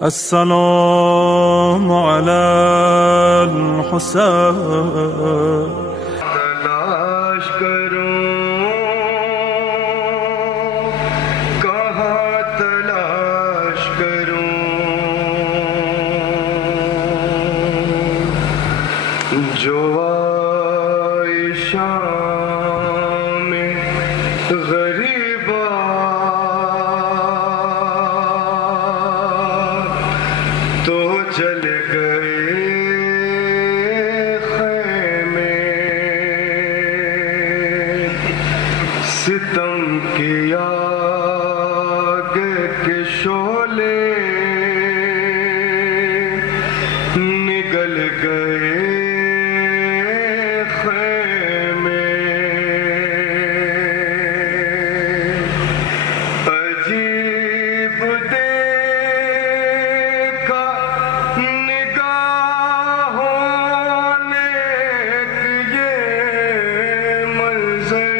अस्सलामु अला हुसैन। तलाश करूं कहाँ तलाश करूं, जो आइशा में गरीबा तो चल गए ख़ैमे, सितम की आग के शोले निगल गए ख़ैमे। अजीब देखा निगाहों ने ये मंज़र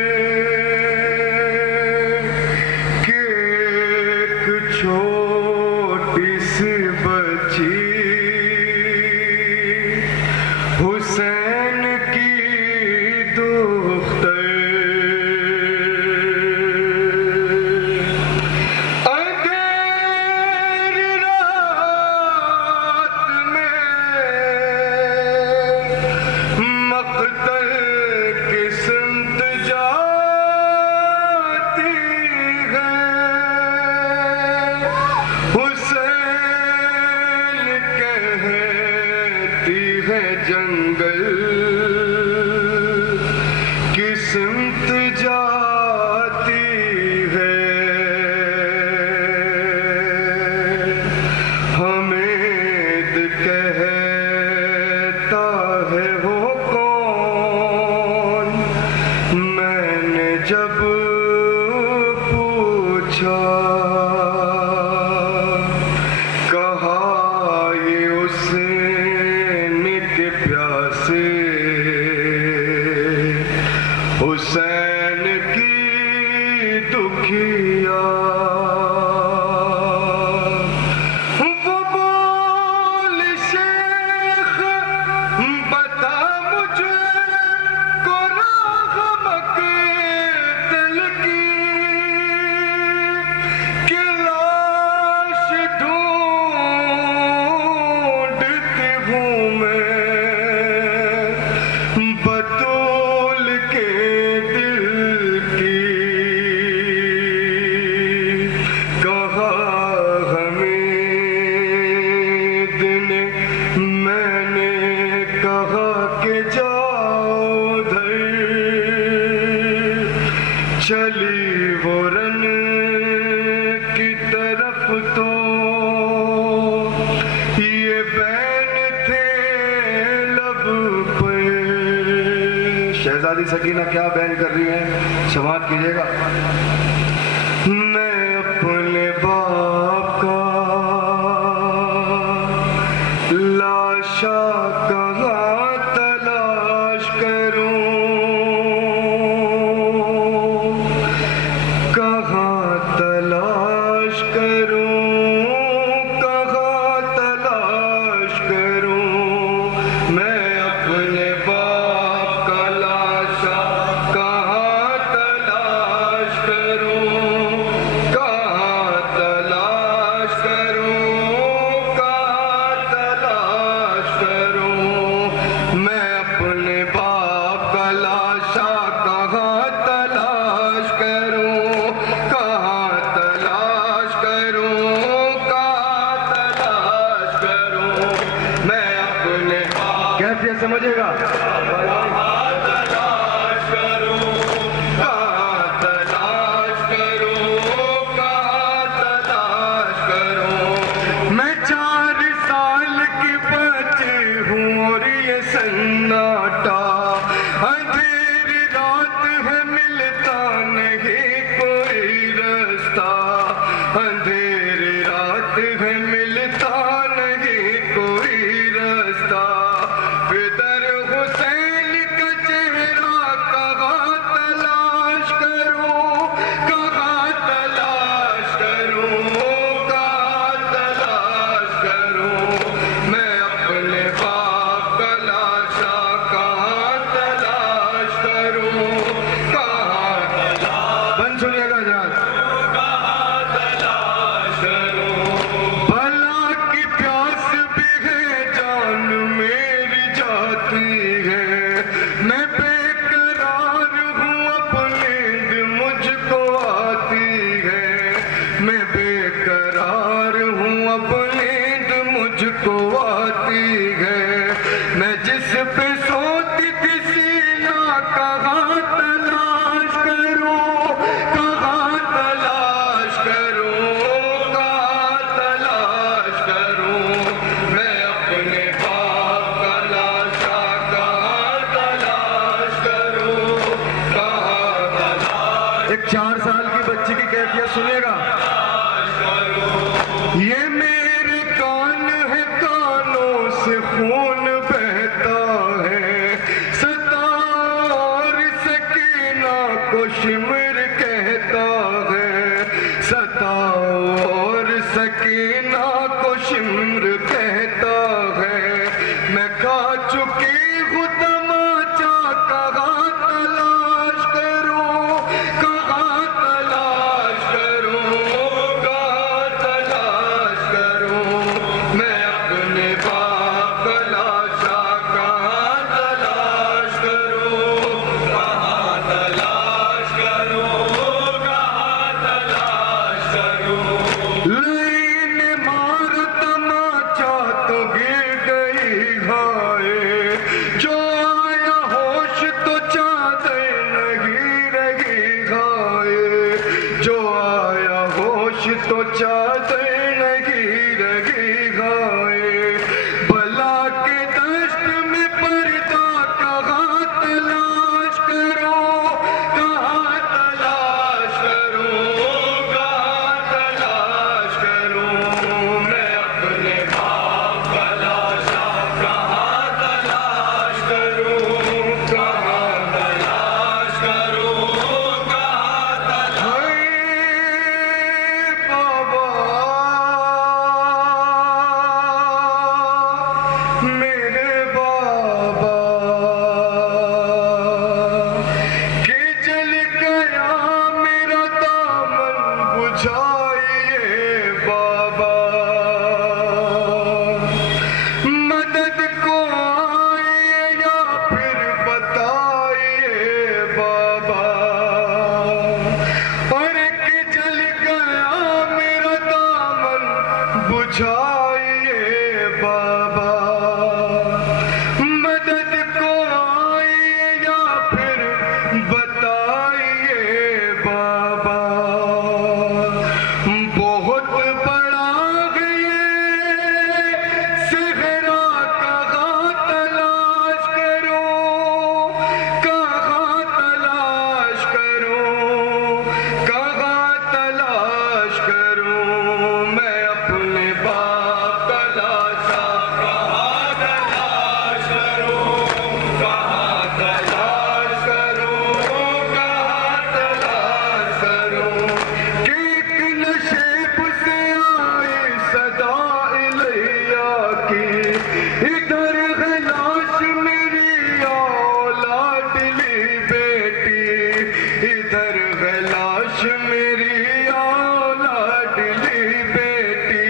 कि एक छोटी सी बच्ची हुसैन की दुख्तर अंधेरी रात में मक़तल की सिमत जाती है। हुसैन कहती है जंगल की सिमत जाती है। हमेद कहता है वो कौन, मैंने जब पूछा कहा ये हुसैन के प्यासे, हुसैन की दुखिया। वो बोल शेख बता मुझे को राह मक़तल की, कि लाश ढूंढती हूँ मैं बतूल के दिल की। कहा हमीद ने, मैंने कहा कि जाओ उधर। चली वो रन की तरफ तो ये बैन थे लब पर। शहजादी सकीना क्या बैन कर रही है, समात कीजिएगा। मैं अपने बाप का लाशा कहाँ तलाश करूं, कहाँ तलाश करूं, कहाँ तलाश करूं। मैं अपने बाप का लाशा कहाँ तलाश करूं। मुझको आती है। मैं जिस पे सोती थी सीना कहाँ तलाश करूं, कहाँ तलाश करूं, कहाँ तलाश करूं। मैं अपने बाप का लाशा कहाँ तलाश करूं, कहाँ तलाश। एक 4 साल की बच्ची की कैफियत सुनेगा। ये मेरे कान है, कानों से खून बहता है। सतार सकीना को शिमर कहता है, सतार सकीना को शिमर कहता है। मैं खा चुकी हूँ तमाचा कहाँ तलाश करूं, कहाँ तलाश करूं, कहाँ तलाश करूं। मैं अपने बाप का लाशा कहाँ तलाश करूं, कहाँ तलाश करूं, कहाँ तलाश करूं। लाइन मार तमाचा तो गिर गई हाय, जो आया होश तो चादर नहीं रही हाय, जो आया होश तो चादर नहीं रही हाय। भला के दश्त में पर्दा कहाँ तलाश करूं, कहाँ तलाश करूं, कहाँ तलाश करूं। मैं अपने बाप का लाशा कहाँ तलाश करूं, कहाँ तलाश करूं, कहाँ तलाश। बाबा मेरे बाबा कि जल गया मेरा दामन बुझाइए बाबा। मदद को आइए या फिर बताइए बाबा। अरे कि जल गया मेरा दामन बुझाइए बाबा। मदद को आइए या फिर बताइए बाबा। बहुत बड़ा गए सेहरा कहाँ तलाश करूं, कहाँ तलाश करूं, कहाँ तलाश करूं। मैं अपने बाप का लाशा कहाँ तलाश करूं, कहाँ तलाश करूं, कहाँ तलाश करूं। कि एक नशेब से आए सदा इलैया की, इधर है लाश मेरी औलाडली बेटी, इधर है लाश मेरी औलाडली बेटी।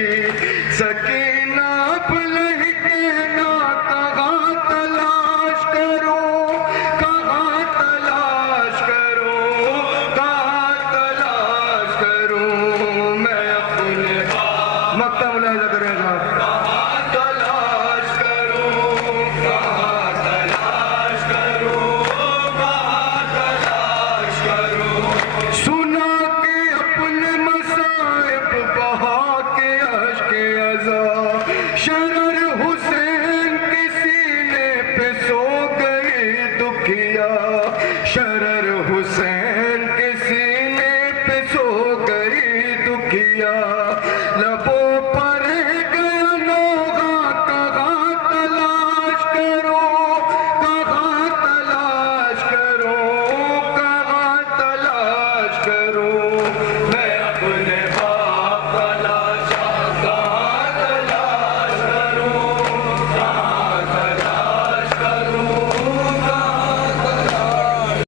सकीना भलह कहना कहाँ तलाश करूं, कहाँ तलाश करूं, कहाँ तलाश करूं। मैं अपने मक्ता मुलाहिजा